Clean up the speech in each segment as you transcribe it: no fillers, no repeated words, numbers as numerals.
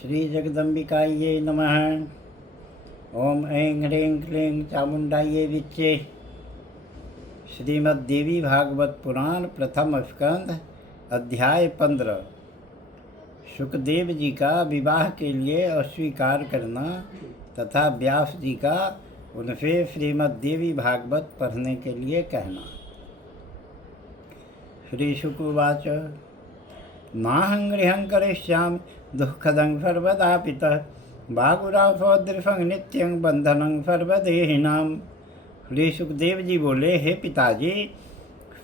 श्री जगदम्बिकायै नमः। ओम ऐं ह्रीं क्लीं चामुंडायै विच्चे। श्रीमद्देवी भागवत पुराण प्रथम स्कंध अध्याय 15। सुखदेव जी का विवाह के लिए अस्वीकार करना तथा व्यास जी का उनसे श्रीमद्देवी भागवत पढ़ने के लिए कहना। श्री शुकवाच नाहं गृहं करिष्यामि दुःखदं सर्वदा पितः भागुरासोदृशं नित्यं बंधनं सर्वदेहिनां। श्री सुखदेव जी बोले, हे पिताजी,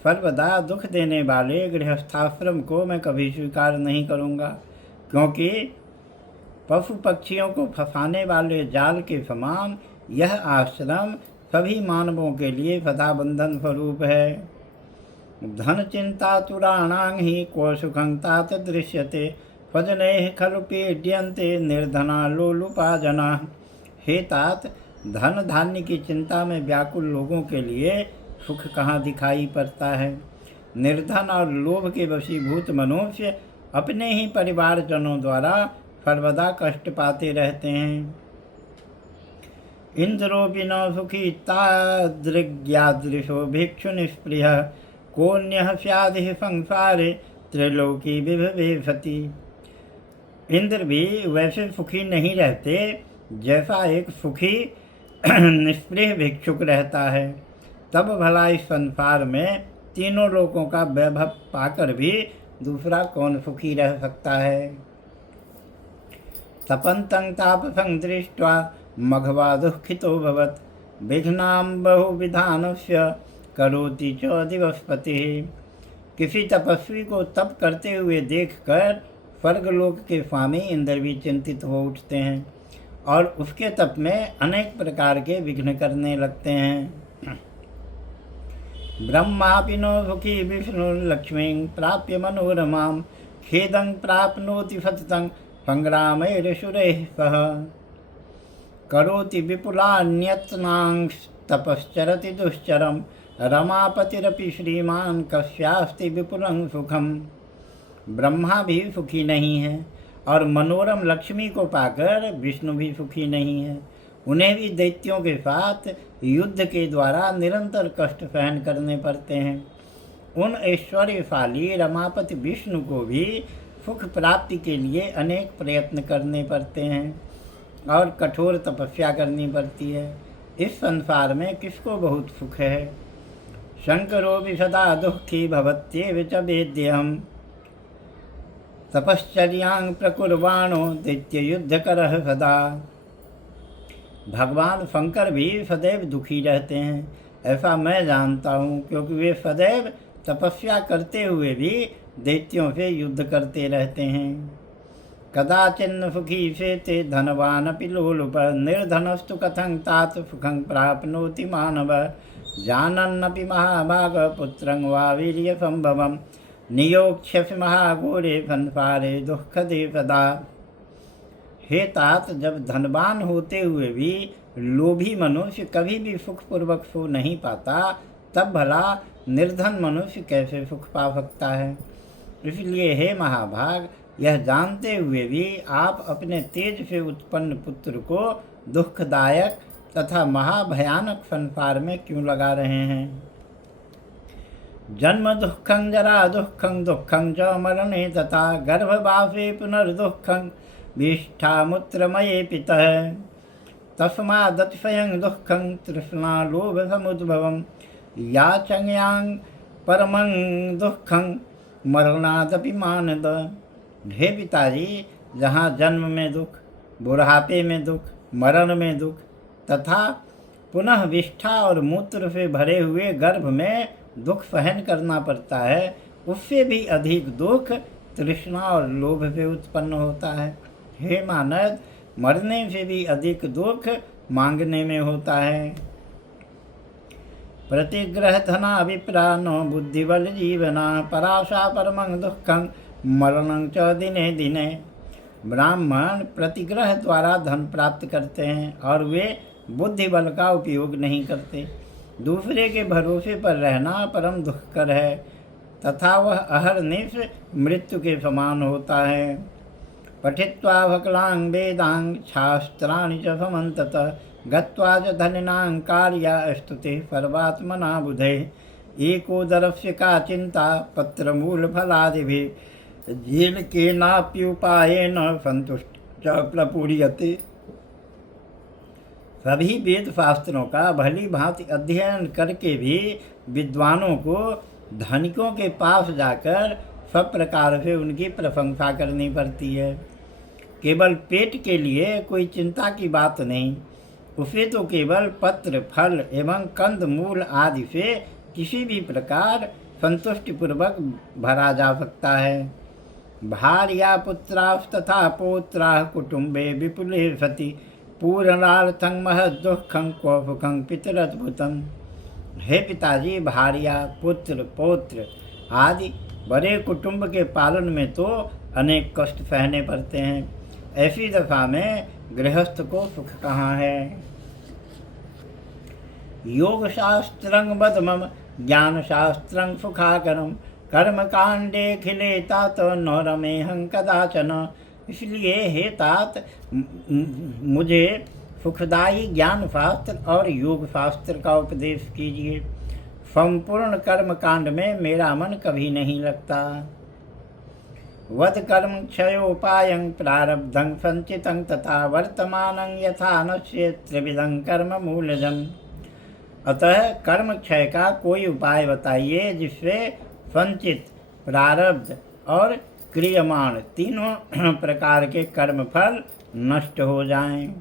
सर्वदा दुख देने वाले गृहस्थाश्रम को मैं कभी स्वीकार नहीं करूँगा, क्योंकि पशु पक्षियों को फंसाने वाले जाल के समान यह आश्रम सभी मानवों के लिए सदा बंधन स्वरूप है। धन चिंता तुराणां ही को सुखं तात दृश्यते स्वजनैः खलु पीड्यन्ते निर्धना लोलुपा जना। हे तात, धन धान्य की चिंता में व्याकुल लोगों के लिए सुख कहाँ दिखाई पड़ता है। निर्धन और लोभ के वशीभूत मनुष्य अपने ही परिवारजनों द्वारा सर्वदा कष्ट पाते रहते हैं। इंद्रोऽपि न सुखी तादृग्यादृशो भिक्षु निष्प्रियः कोऽन्यः स्यादिह संसारे त्रिलोकी विभवेशति। इंद्र भी वैसे सुखी नहीं रहते जैसा एक सुखी निष्प्रिय भिक्षुक रहता है। तब भला इस संसार में तीनों लोकों का वैभव पाकर भी दूसरा कौन सुखी रह सकता है। तपन्तं तापसं दृष्ट्वा मघवा दुःखितो भवत् विघ्नां बहुविधानस्य करोति च दिवसपतिः। किसी तपस्वी को तप करते हुए देखकर स्वर्गलोक के स्वामी इंद्र भी चिंतित हो उठते हैं और उसके तप में अनेक प्रकार के विघ्न करने लगते हैं। ब्रह्मापि नो सुखी विष्णु लक्ष्मीं प्राप्य मनोरमां खेदं प्राप्नोति सततं संग्रामैरसुरैः सह करोति विपुलान्यत्नां तपश्चरति दुश्चरं रमापतिरपि श्रीमान कस्यास्ति विपुलं सुखम। ब्रह्मा भी सुखी नहीं है और मनोरम लक्ष्मी को पाकर विष्णु भी सुखी नहीं है। उन्हें भी दैत्यों के साथ युद्ध के द्वारा निरंतर कष्ट सहन करने पड़ते हैं। उन ऐश्वर्यशाली रमापति विष्णु को भी सुख प्राप्ति के लिए अनेक प्रयत्न करने पड़ते हैं और कठोर तपस्या करनी पड़ती है। इस संसार में किसको बहुत सुख है। शंकरो भी सदा दुःखी भवत्येव च वेद्यहम् तपश्चर्यां प्रकुर्वाणो दैत्य युद्धकरः सदा। भगवान शंकर भी सदैव दुखी रहते हैं, ऐसा मैं जानता हूँ, क्योंकि वे सदैव तपस्या करते हुए भी दैत्यों से युद्ध करते रहते हैं। कदाचिन्न सुखी शेते धनवानपि लोलुप निर्धनस्तु कथं तात सुखं प्राप्नोति मानव जानन्नपि महाभाग पुत्रं वा वीर्य संभवम् नियोक्ष्यसि महाघोरे संसारे दुःखदे सदा। हे तात, जब धनवान होते हुए भी लोभी मनुष्य कभी भी सुखपूर्वक सो नहीं पाता, तब भला निर्धन मनुष्य कैसे सुख पा सकता है। इसलिए हे महाभाग, यह जानते हुए भी आप अपने तेज से उत्पन्न पुत्र को दुखदायक तथा महाभयानक संसार में क्यों लगा रहे हैं। जन्म दुःखं जरा दुःखं दुःखं च मरणे तथा गर्भवासे पुनर्दुःखं विष्ठामूत्रमये पितः तस्मादतिशयं दुःखं तृष्णालोभसमुद्भवं याचन्यां परमं दुःखं मरणादपि मानद। हे पिताजी, जहाँ जन्म में दुख, बुढ़ापे में दुख, मरण में दुख तथा पुनः विष्ठा और मूत्र से भरे हुए गर्भ में दुख सहन करना पड़ता है, उससे भी अधिक दुख तृष्णा और लोभ से उत्पन्न होता है। हे मानद, मरने से भी अधिक दुख मांगने में होता है। प्रतिग्रह धना विप्रानो बुद्धिबल जीवना पराशा परमं दुःखं मरणं च दिने दिने। ब्राह्मण प्रतिग्रह द्वारा धन प्राप्त करते हैं और वे बुद्धि बल का उपयोग नहीं करते। दूसरे के भरोसे पर रहना परम दुखकर है तथा वह अहरनिश मृत्यु के समान होता है। पठित्वा वक्लां वेदां शास्त्राणि च समन्ततः गत्वा च धनिनां कार्या स्तुतिः सर्वात्मना बुधे एकोदरस्य का चिंता पत्रमूलफलादिभिः येन केनाप्युपायेन संतुष्ट च प्रपूर्यते। सभी वेद शास्त्रों का भली भांति अध्ययन करके भी विद्वानों को धनिकों के पास जाकर सब प्रकार से उनकी प्रशंसा करनी पड़ती है। केवल पेट के लिए कोई चिंता की बात नहीं, उसे तो केवल पत्र फल एवं कंद मूल आदि से किसी भी प्रकार संतुष्टिपूर्वक भरा जा सकता है। भार्या पुत्रास्तथा पौत्राः कुटुम्बे विपुले सति पूर्णार्थं महद्दुःखं क्व सुखं पितरद्भुतम्। हे पिताजी, भार्या पुत्र पौत्र आदि बड़े कुटुंब के पालन में तो अनेक कष्ट सहने पड़ते हैं। ऐसी दशा में गृहस्थ को सुख कहाँ है। योग शास्त्रं वदमम ज्ञान शास्त्रं सुखाकरम कर्म कांडे खिले तात न रमेहं कदाचन। इसलिए हे तात, मुझे सुखदायी ज्ञान शास्त्र और योग शास्त्र का उपदेश कीजिए। संपूर्ण कर्म कांड में मेरा मन कभी नहीं लगता। वद कर्म क्षयोपायं प्रारब्धं संचितं तथा वर्तमानं यथा नश्ये त्रिविधं कर्म मूलजम्। अतः कर्म क्षय का कोई उपाय बताइए जिससे संचित, प्रारब्ध और क्रियमाण तीनों प्रकार के कर्म फल नष्ट हो जाएं।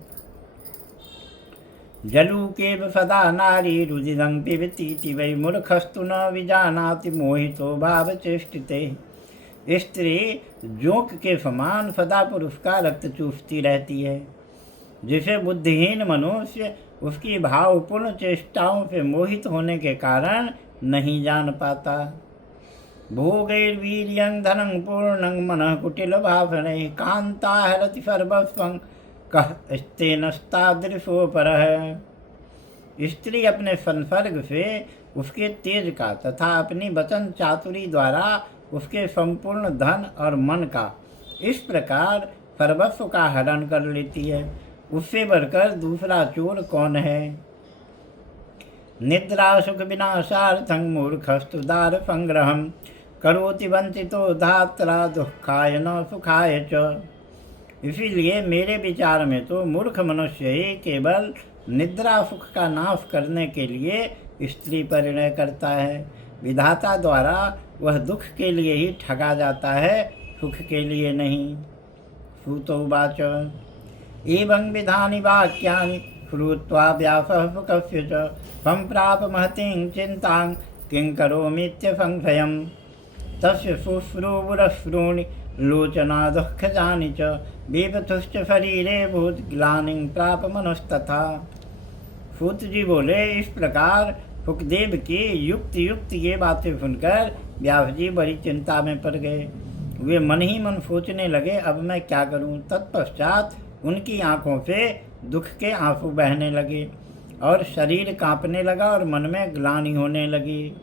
जलूके सदा नारी रुदिरं पिबतीति वै मूर्खस्तु न विजानाति मोहितो भावचेष्टिते। स्त्री जोंक के समान सदा पुरुष का रक्त चूसती रहती है, जिसे बुद्धिहीन मनुष्य उसकी भावपूर्ण चेष्टाओं से मोहित होने के कारण नहीं जान पाता। भोगैर्वीर्यं धनं पूर्णं मनः कुटिल भाषणैः कान्ता हरति सर्वस्वं कः स्तेनस्तादृशोपरः। स्त्री अपने संसर्ग से उसके तेज का तथा अपनी वचन चातुरी द्वारा उसके संपूर्ण धन और मन का इस प्रकार सर्वस्व का हरण कर लेती है। उससे बढ़कर दूसरा चोर कौन है। निद्रा सुख विनाशार्थं मूर्खस्तु दार संग्रहं करोति वंचितो धात्रा दुःखाय न सुखाय च। इसीलिए मेरे विचार में तो मूर्ख मनुष्य ही केवल निद्रा सुख का नाश करने के लिए स्त्री परिणय करता है। विधाता द्वारा वह दुख के लिए ही ठगा जाता है, सुख के लिए नहीं। सूतोवाच एवं विधानि वाक्यानि श्रुत्वा व्यासः सुखस्य च संप्राप महतीं चिन्तां किं करोमीत्यसंशयम्। तस्य शुश्रूवुरश्रूणि लोचना दुःखजानि च विपथुश्च शरीरे भूत ग्लानिं प्राप मनुस्तथा। सूत जी बोले, इस प्रकार सुखदेव की युक्त ये बातें सुनकर व्यास जी बड़ी चिंता में पड़ गए। वे मन ही मन सोचने लगे, अब मैं क्या करूं। तत्पश्चात उनकी आंखों से दुख के आंसू बहने लगे और शरीर कांपने लगा और मन में ग्लानि होने लगी।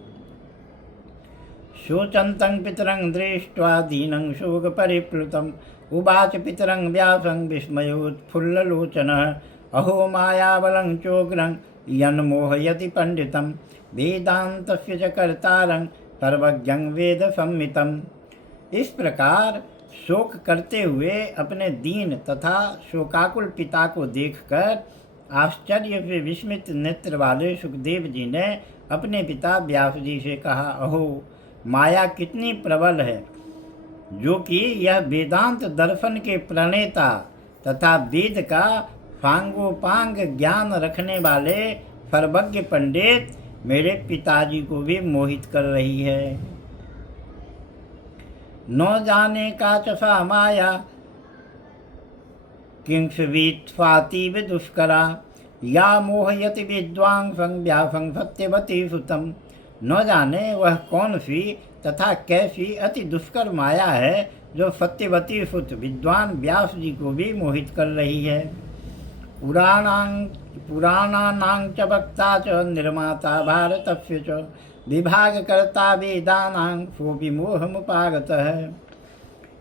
शोचन्तं पितरं दृष्ट्वा दीनं शोक परिप्लुतम् उवाच पितरं व्यासं विस्मयोत्फुल्ललोचनः अहो मायाबलं चोग्रं यन्मोहयति पंडितं वेदान्तस्य च कर्तारं सर्वज्ञं वेद संमितम्। इस प्रकार शोक करते हुए अपने दीन तथा शोकाकुल पिता को देखकर आश्चर्य से विस्मित नेत्र वाले सुखदेव जी ने अपने पिता व्यास जी से कहा, अहो माया कितनी प्रबल है, जो कि यह वेदांत दर्शन के प्रणेता तथा वेद का सांगोपांग ज्ञान रखने वाले सर्वज्ञ पंडित मेरे पिताजी को भी मोहित कर रही है। न जाने का चसा माया किंस्वीत स्वाति विदुष्करा या मोहयति विद्वांसं व्यासं सत्यवती सुतम। न जाने वह कौन सी तथा कैसी अति दुष्कर माया है जो सत्यवती सुत विद्वान व्यास जी को भी मोहित कर रही है। पुराणानां च वक्ता च निर्माता भारतस्य च विभागकर्ता वेदानां सोऽपि मोहमुपागतः।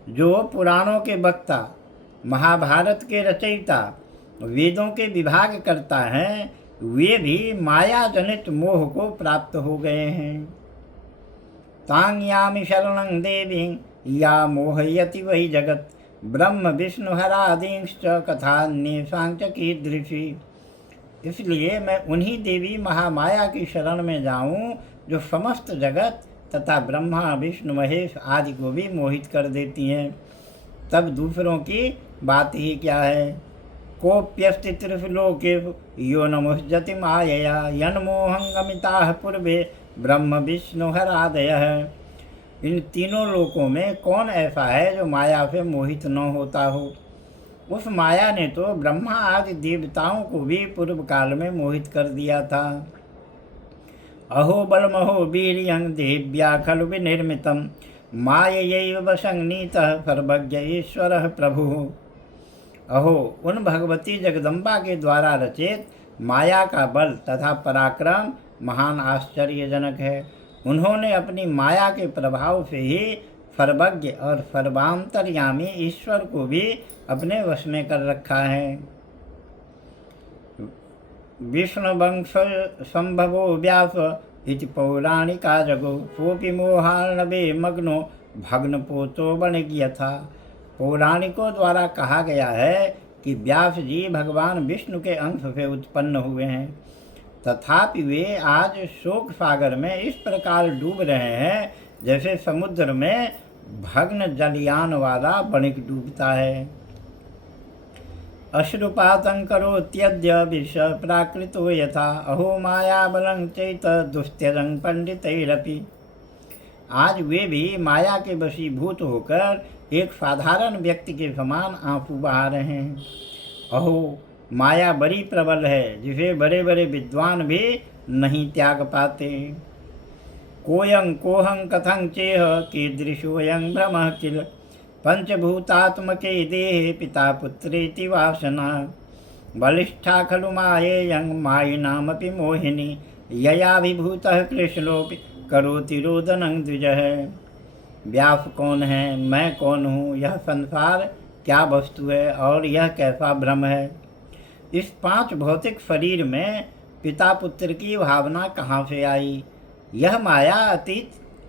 जो पुराणों के वक्ता महाभारत के रचयिता वेदों के विभाग करता है, वे भी माया जनित मोह को प्राप्त हो गए हैं। तांग यामि शरणं देवीं या मोहयति वही जगत, ब्रह्म विष्णु हरादींश्च कथान्येषां च कीदृशी। इसलिए मैं उन्हीं देवी महामाया की शरण में जाऊं जो समस्त जगत तथा ब्रह्मा विष्णु महेश आदि को भी मोहित कर देती हैं। तब दूसरों की बात ही क्या है। कोप्यस्ति त्रिलोके यो नमुह्यति मायया यन्मोहंगमिताः पूर्वे ब्रह्म विष्णु हरादयः। इन तीनों लोकों में कौन ऐसा है जो माया से मोहित न होता हो। उस माया ने तो ब्रह्मा आदि देवताओं को भी पूर्व काल में मोहित कर दिया था। अहो बलमहो वीर्यं देव्या खलु विनिर्मितं माययैव वशं नीतः सर्वज्ञ ईश्वरः प्रभुः। अहो, उन भगवती जगदम्बा के द्वारा रचित माया का बल तथा पराक्रम महान आश्चर्यजनक है। उन्होंने अपनी माया के प्रभाव से ही सर्वज्ञ और सर्वांतर्यामी ईश्वर को भी अपने वश में कर रखा है। विष्णुवंश संभवो व्यास इति पौराणिका जगो सोऽपि मोहार्णवे मग्नो भग्नपोतो वणिज्यथा। पौराणिकों द्वारा कहा गया है कि व्यास जी भगवान विष्णु के अंश से उत्पन्न हुए हैं, तथापि वे आज शोक सागर में इस प्रकार डूब रहे हैं जैसे समुद्र में भग्न जलयान वाला वणिक डूबता है। अश्रुपातं करोत्यद्य विष प्राकृतो यथा अहो माया बलं चैत दुस्त्यजं पंडितैरपि। आज वे भी माया के वशीभूत होकर एक साधारण व्यक्ति के समान आंसू बहा रहे हैं। अहो, माया बड़ी प्रबल है जिसे बड़े बड़े विद्वान भी नहीं त्याग पाते। कोयं कोहं कथं चेह कीदृशोऽयं भ्रमः किल पंचभूतात्मके देहे पिता पुत्रेति वासना बलिष्ठा खलु मायेयं मायिनामपि मोहिनी ययाभिभूतः कृष्णोऽपि करोति रोदनं द्विजः। व्यास कौन है, मैं कौन हूँ, यह संसार क्या वस्तु है और यह कैसा भ्रम है। इस पांच भौतिक शरीर में पिता पुत्र की भावना कहाँ से आई। यह माया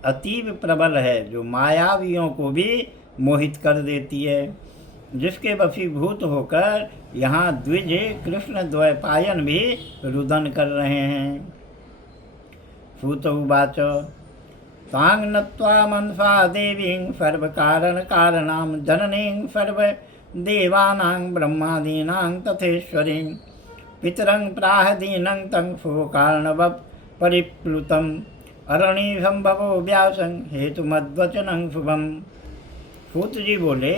अतीव प्रबल है जो मायावियों को भी मोहित कर देती है, जिसके वशीभूत होकर यहाँ द्विज कृष्ण द्वैपायन भी रुदन कर रहे हैं। सूत उवाच तां नत्वा मनसा देवीं सर्वकारणकारणां जननीं सर्वदेवानां ब्रह्मादीनां तथेश्वरीं पितरं प्राह दीनं तं शोकार्णवं परिप्लुतम् अरणीसंभवो व्यासं हेतुमद्वचनं शुभम्। सूत जी बोले,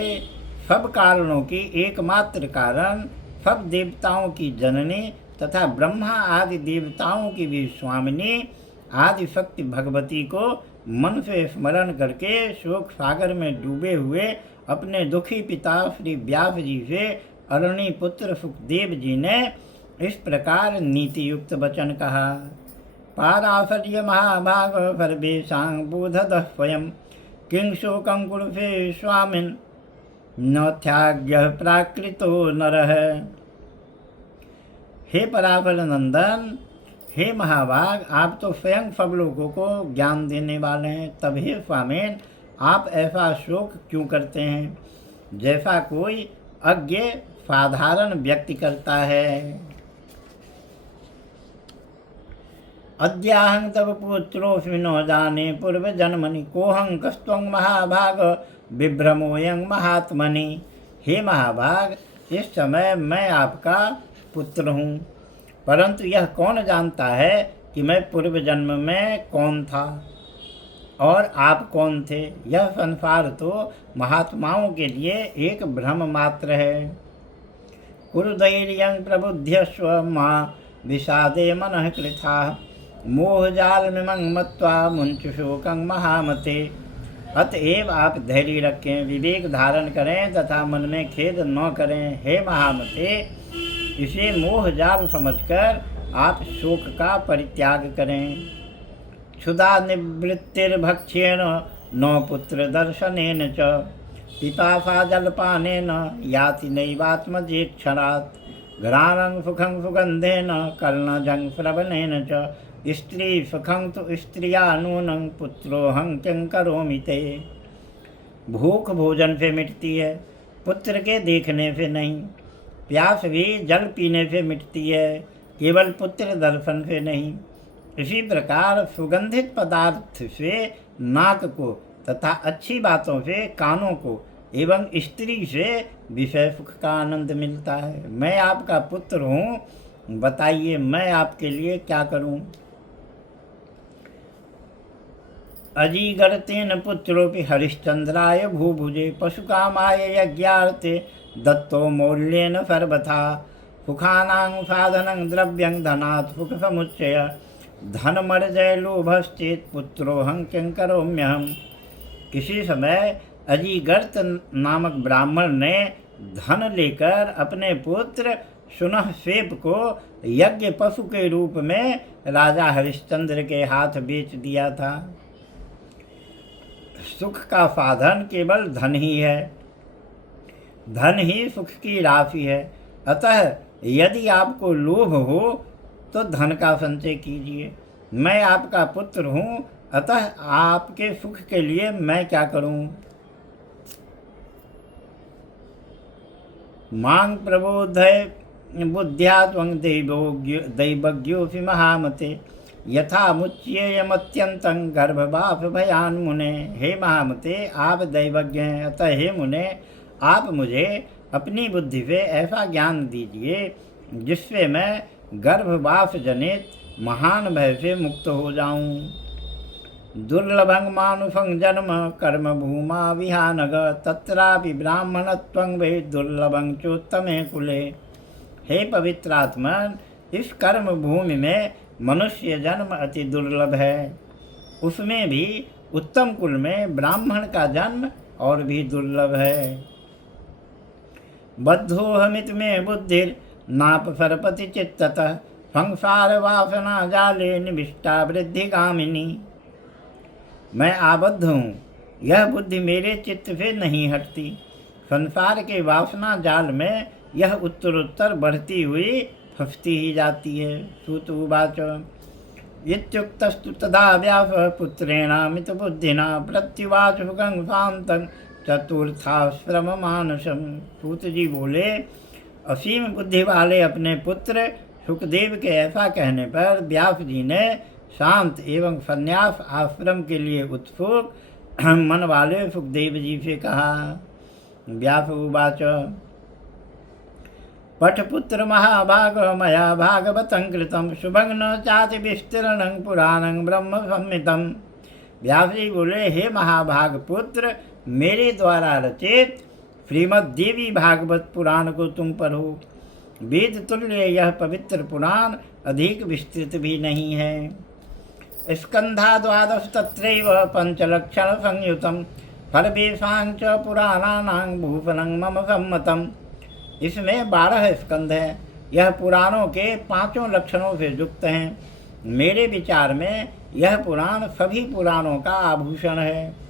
सब कारणों की एकमात्र कारण, सब देवताओं की जननी तथा ब्रह्मा आदि देवताओं की भी स्वामिनी आदि शक्ति भगवती को मन से स्मरण करके शोक सागर में डूबे हुए अपने दुखी पिता श्री व्यास जी से अरणी पुत्र सुखदेव जी ने इस प्रकार नीति युक्त वचन कहा। पाराशर्य महाभाग सर्वेषां बोधतः स्वयं किं शोकं कुरुषे स्वामिन् न त्याग्यः प्राकृतो नरः। हे पराशर नंदन, हे महाभाग, आप तो स्वयं सब लोगों को ज्ञान देने वाले हैं, तब हे स्वामिन आप ऐसा शोक क्यों करते हैं जैसा कोई अज्ञ साधारण व्यक्ति करता है। अद्याहं तव पुत्रोऽस्मि न जाने पूर्व जन्मनि कोहं कस्त्वं महाभाग विभ्रमोऽयं महात्मनि। हे महाभाग, इस समय मैं आपका पुत्र हूँ, परंतु यह कौन जानता है कि मैं पूर्व जन्म में कौन था और आप कौन थे। यह संसार तो महात्माओं के लिए एक भ्रम मात्र है। कुरु धैर्यं प्रबुध्यस्व मां विषादे मनः कृथा मोहजालमिमं मत्वा मुञ्च शोकं महामते। अतएव आप धैर्य रखें, विवेक धारण करें तथा मन में खेद न करें। हे महामते, इसे मोह जाल समझकर आप शोक का परित्याग करें। क्षुधा निवृत्तिर्भक्ष्येन न पुत्र दर्शनेन च पिपासा जलपानेन याति नैवात्मजेक्षणात् घ्राणं सुखं सुगन्धेन कर्णजं श्रवणेन च स्त्री सुखं तु स्त्रिया नूनं पुत्रोऽहं किं करोमि ते। भूख भोजन से मिटती है, पुत्र के देखने से नहीं। प्यास भी जल पीने से मिटती है, केवल पुत्र दर्शन से नहीं। इसी प्रकार सुगंधित पदार्थ से नाक को तथा अच्छी बातों से कानों को एवं स्त्री से विषय सुख का आनंद मिलता है। मैं आपका पुत्र हूँ, बताइए मैं आपके लिए क्या करूँ। अजीगर्तेन पुत्रोपि हरिश्चंद्राय भूभुजे पशुकामाय यज्ञार्थे दत्तो मौल्येन सर्वथा। सुखानां साधनं द्रव्यं धनात् सुख समुच्चय धनमर्जय लोभश्चेत् पुत्रोऽहं किं करोम्यहम्। किसी समय अजीगर्त नामक ब्राह्मण ने धन लेकर अपने पुत्र सुनहस्वेप को यज्ञ पशु के रूप में राजा हरिश्चंद्र के हाथ बेच दिया था। सुख का साधन केवल धन ही है, धन ही सुख की राशि है। अतः यदि आपको लोभ हो तो धन का संचय कीजिए। मैं आपका पुत्र हूँ, अतः आपके सुख के लिए मैं क्या करूँ। मांग प्रबोधय बुद्ध्या त्वं दैवज्ञोऽसि महामते यथा मुच्येयमत्यन्तं गर्भवाप भयान मुने। हे महामते, आप दैवज्ञ हैं, अतः हे मुने आप मुझे अपनी बुद्धि से ऐसा ज्ञान दीजिए जिससे मैं गर्भवास जनित महान भय से मुक्त हो जाऊं। दुर्लभं मानुषं जन्म कर्म भूमा विहानग तत्रापि ब्राह्मणत्वं वे दुर्लभं चोत्तमे कुले। हे पवित्रात्मन, इस कर्म भूमि में मनुष्य जन्म अति दुर्लभ है, उसमें भी उत्तम कुल में ब्राह्मण का जन्म और भी दुर्लभ है। बद्धोहमित में बुद्धिर नाप सरपति चित्ततः संसार वासना जाले निविष्टा वृद्धि कामिनी। मैं आबद्ध हूँ, यह बुद्धि मेरे चित्त से नहीं हटती। संसार के वासना जाल में यह उत्तरोत्तर बढ़ती हुई फंसती ही जाती है। सूत उवाच इत्युक्तस्तु तदा व्यासः पुत्रेणामित बुद्धिना प्रत्युवाच सुखं शान्तं चतुर्थाश्रम मानसम। सूत जी बोले, असीम बुद्धि वाले अपने पुत्र सुखदेव के ऐसा कहने पर व्यास जी ने शांत एवं संन्यास आश्रम के लिए उत्सुक मन वाले सुखदेव जी से कहा। व्यास उवाच पठपुत्र महाभाग मया भागवतं कृतं सुभग्न चाति विस्तरणं पुराणं ब्रह्म संहितं। व्यास जी बोले, हे महाभाग पुत्र, मेरे द्वारा रचित श्रीमद् देवी भागवत पुराण को तुम पढ़ो। वेद तुल्य यह पवित्र पुराण अधिक विस्तृत भी नहीं है। स्कंधा द्वादश तत्रैव पंचलक्षण संयुतम फलवेशांच पुराणानां भूषणं मम सम्मतम्। इसमें 12 स्कंध हैं, यह पुराणों के 5 लक्षणों से युक्त हैं। मेरे विचार में यह पुराण सभी पुराणों का आभूषण है।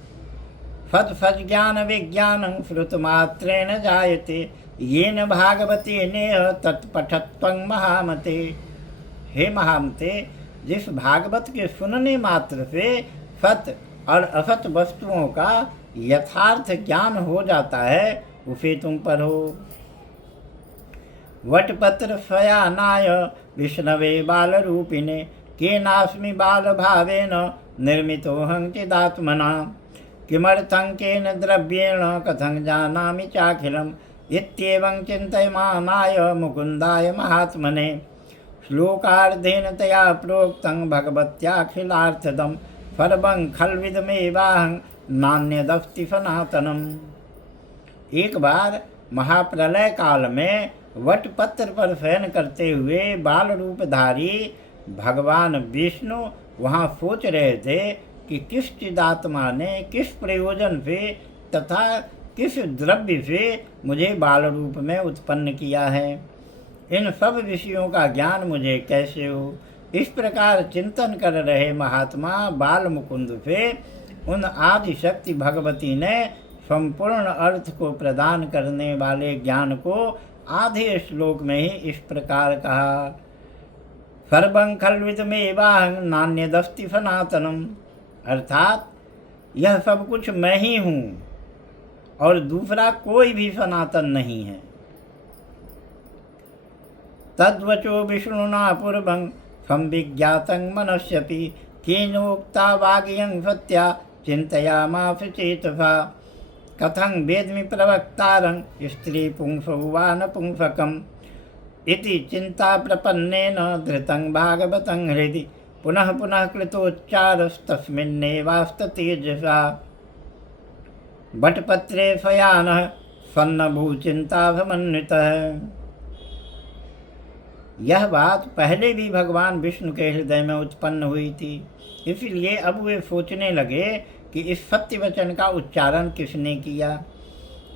सत् सज्ञान विज्ञानं श्रुतमात्रेण जायते येन भागवते नेह तत्पठत्वं महामते। हे महामते, जिस भागवत के सुनने मात्र से सत और असत वस्तुओं का यथार्थ ज्ञान हो जाता है, उसे तुम पढ़ो। वटपत्र स्वयानाय विष्णवे बालरूपिणे केनास्मि बालभावेन निर्मितोऽहं चिदात्मना। किमर्थं केन द्रव्येण कथं जानामि चाखिलम् इत्येवं चिन्तयमानाय मुकुन्दाय महात्मने श्लोकार्धेन तया प्रोक्तं भगवत्याखिलार्थदं सर्वं खल्विदमेवाहं नान्यदस्ति सनातनम्। एक बार महाप्रलय काल में वटपत्र पर शयन करते हुए बाल रूपधारी भगवान विष्णु वहाँ सोच रहे थे कि किस चिदात्मा ने किस प्रयोजन से तथा किस द्रव्य से मुझे बाल रूप में उत्पन्न किया है। इन सब विषयों का ज्ञान मुझे कैसे हो। इस प्रकार चिंतन कर रहे महात्मा बाल मुकुंद से उन आदि शक्ति भगवती ने संपूर्ण अर्थ को प्रदान करने वाले ज्ञान को आधे श्लोक में ही इस प्रकार कहा। सर्वं खल्विदमेवाहं नान्यदस्ति सनातनम, अर्थात यह सब कुछ मैं ही हूँ और दूसरा कोई भी सनातन नहीं है। तद्वचो विष्णुना पूर्वं संविज्ञातं मनस्यपि केनोक्ता वाग्यं सत्या चिन्तयामास चेतसा। कथं वेद्मि प्रवक्तारं स्त्री पुंसो वा नपुंसकम् इति चिंता प्रपन्नेन धृतं भागवतं हृदि पुनः पुनः कृतोच्चारस्तस्मिन्नेवास्ततेजसा। बटपत्रे शयानः सन्नभूचिन्तासमन्वितः। यह बात पहले भी भगवान विष्णु के हृदय में उत्पन्न हुई थी, इसलिए अब वे सोचने लगे कि इस सत्य वचन का उच्चारण किसने किया।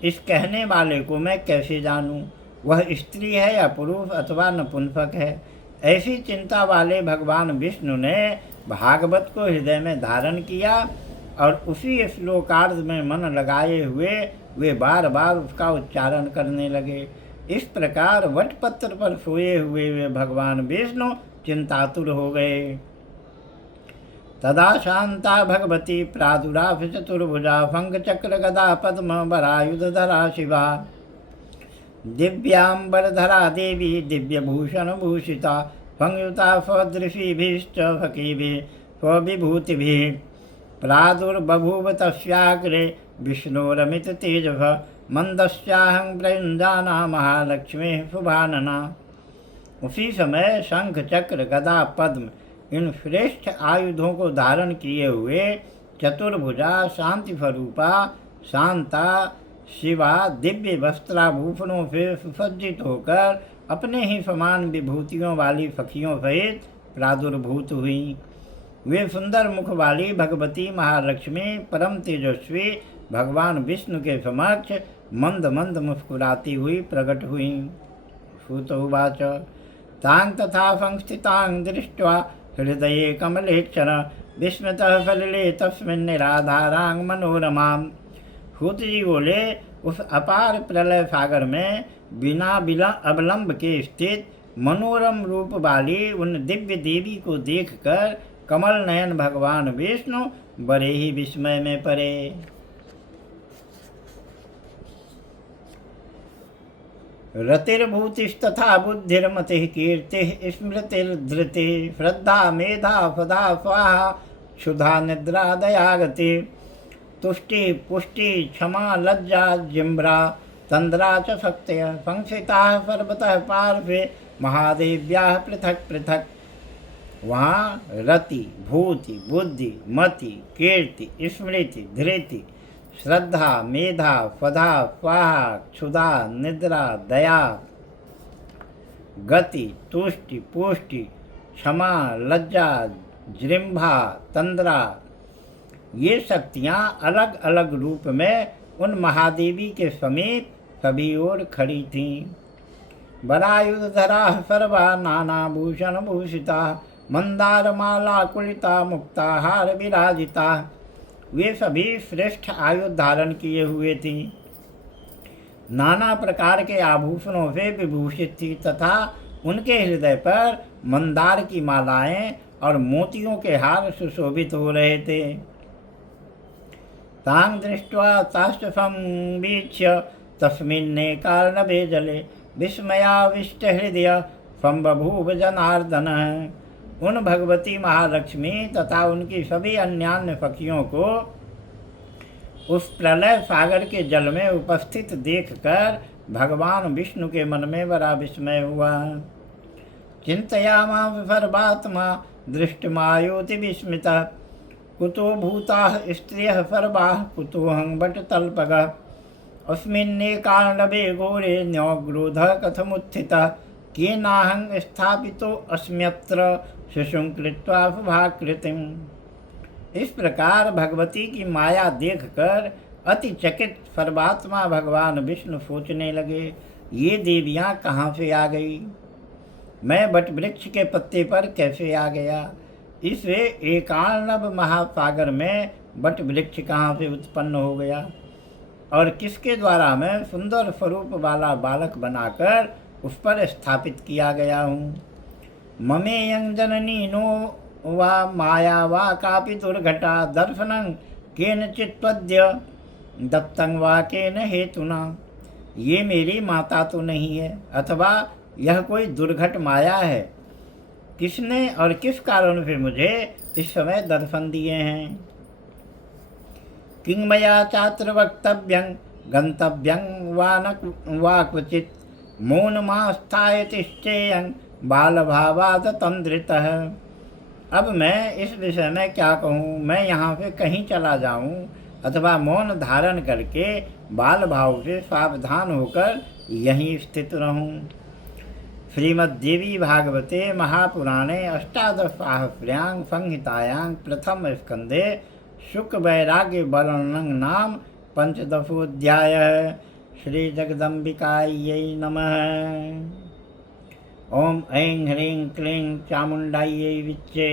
इस कहने वाले को मैं कैसे जानूं, वह स्त्री है या पुरुष अथवा नपुंसक है। ऐसी चिंता वाले भगवान विष्णु ने भागवत को हृदय में धारण किया और उसी श्लोकार्ध में मन लगाए हुए वे बार बार उसका उच्चारण करने लगे। इस प्रकार वटपत्र पर सोए हुए वे भगवान विष्णु चिंतातुर हो गए। तदा शांता भगवती प्रादुराभ चतुर्भुजा भंग चक्र गदा पद्म बरायुधरा शिवा। दिव्यांबरधरा देवी दिव्यभूषण भूषिता संयुता स्वदृशीभिश्च फकीभिः स्वविभूतिभिः। प्रादुर्बभूव तस्याग्रे विष्णोरमित तेजः मंदस्याहं प्रयुञ्जाना महालक्ष्मी शुभानना। उसी समय शंख चक्र गदा पद्म इन श्रेष्ठ आयुधों को धारण किए हुए चतुर्भुजा शांति स्वरूपा शांता शिवा दिव्य वस्त्राभूषणों से सुसज्जित होकर अपने ही समान विभूतियों वाली सखियों सहित प्रादुर्भूत हुई। वे सुंदर मुख वाली भगवती महालक्ष्मी परम तेजस्वी भगवान विष्णु के समक्ष मंद मंद मुस्कुराती हुई प्रकट हुई। सूत उवाच तां तथा संस्थितां दृष्ट्वा हृदये कमलेक्षण विस्मितः सलिले तस्मिन् निराधारां मनोरमाम्। सूत जी बोले, उस अपार प्रलय सागर में बिना अवलंब के स्थित मनोरम रूप वाली उन दिव्य देवी को देखकर कमल नयन भगवान विष्णु बड़े ही विस्मय में पड़े। रतिर्भूतिस्तथा बुद्धिर्मतिः कीर्तिः स्मृतिर्धृतिः श्रद्धा मेधा सदा स्वाहा क्षुधा निद्रा दया गतिः। तुष्टि पुष्टि क्षमा लज्जा जिम्रा तंद्रा च शक्तयः संस्थिताः सर्वतः पार्श्वे महादेव्याः पृथक पृथक। वहाँ रति भूति बुद्धि मति कीर्ति स्मृति धृति श्रद्धा मेधा स्वधा स्वाहा क्षुधा निद्रा दया गति तुष्टि पुष्टि क्षमा लज्जा जृंभा तंद्रा, ये शक्तियाँ अलग अलग रूप में उन महादेवी के समीप सभी ओर खड़ी थीं। बरायुधरा सर्वा नाना भूषण भूषिता मंदार माला कुलिता मुक्ताहार विराजिता। वे सभी श्रेष्ठ आयुध धारण किए हुए थी, नाना प्रकार के आभूषणों से विभूषित थी तथा उनके हृदय पर मंदार की मालाएं और मोतियों के हार सुशोभित हो रहे थे। तां दृष्ट्वा ताश्च संवीक्ष्य तस्मिन्ने कार्णवे जले विस्मयाविष्ट हृदय संबभूव जनार्दनः। उन भगवती महालक्ष्मी तथा उनकी सभी अन्यान्य सखियों को उस प्रलय सागर के जल में उपस्थित देखकर भगवान विष्णु के मन में बड़ा विस्मय हुआ। चिंतयामास सर्वात्मा दृष्टमायोति विस्मितः कुतो भूताः स्त्रियः सर्वाः कुतोऽहं बटतल्पगः। अस्मिन्ने कार्णवे घोरे न्यग्रोधः कथमुत्थितः केनाहं स्थापितो अस्म्यत्र शिशुं कृत्वा शुभाकृतिम्। इस प्रकार भगवती की माया देखकर अति चकित सर्वात्मा भगवान विष्णु सोचने लगे, ये देवियाँ कहाँ से आ गई, मैं बटवृक्ष के पत्ते पर कैसे आ गया, इस एकार्णव महासागर में बटवृक्ष कहाँ से उत्पन्न हो गया। और किसके द्वारा मैं सुंदर स्वरूप वाला बालक बनाकर उस पर स्थापित किया गया हूँ। ममेयं जननी नो वा माया वा कापि दुर्घटा दर्शनं केनचित् त्वद्य दत्तं वा केन हेतुना। ये मेरी माता तो नहीं है, अथवा यह कोई दुर्घट माया है। किसने और किस कारण से मुझे इस समय दर्शन दिए हैं। किं मया चात्र वक्तव्यं गंतव्यं वा क्वचित् मौनमास्थाय तिष्ठेयं बालभावाद तंद्रितः। अब मैं इस विषय में क्या कहूँ। मैं यहाँ से कहीं चला जाऊँ अथवा मौन धारण करके बाल भाव से सावधान होकर यहीं स्थित रहूँ। श्रीमद्देवी भागवते महापुराणे अष्टादशसाहस्र्यां संहितायां प्रथम स्कंदे शुक वैराग्य वर्णनं नाम पंचदशोऽध्यायः। श्री जगदम्बिकायै नमः। ओम ऐं ह्रीं क्लीं चामुण्डायै विच्चे।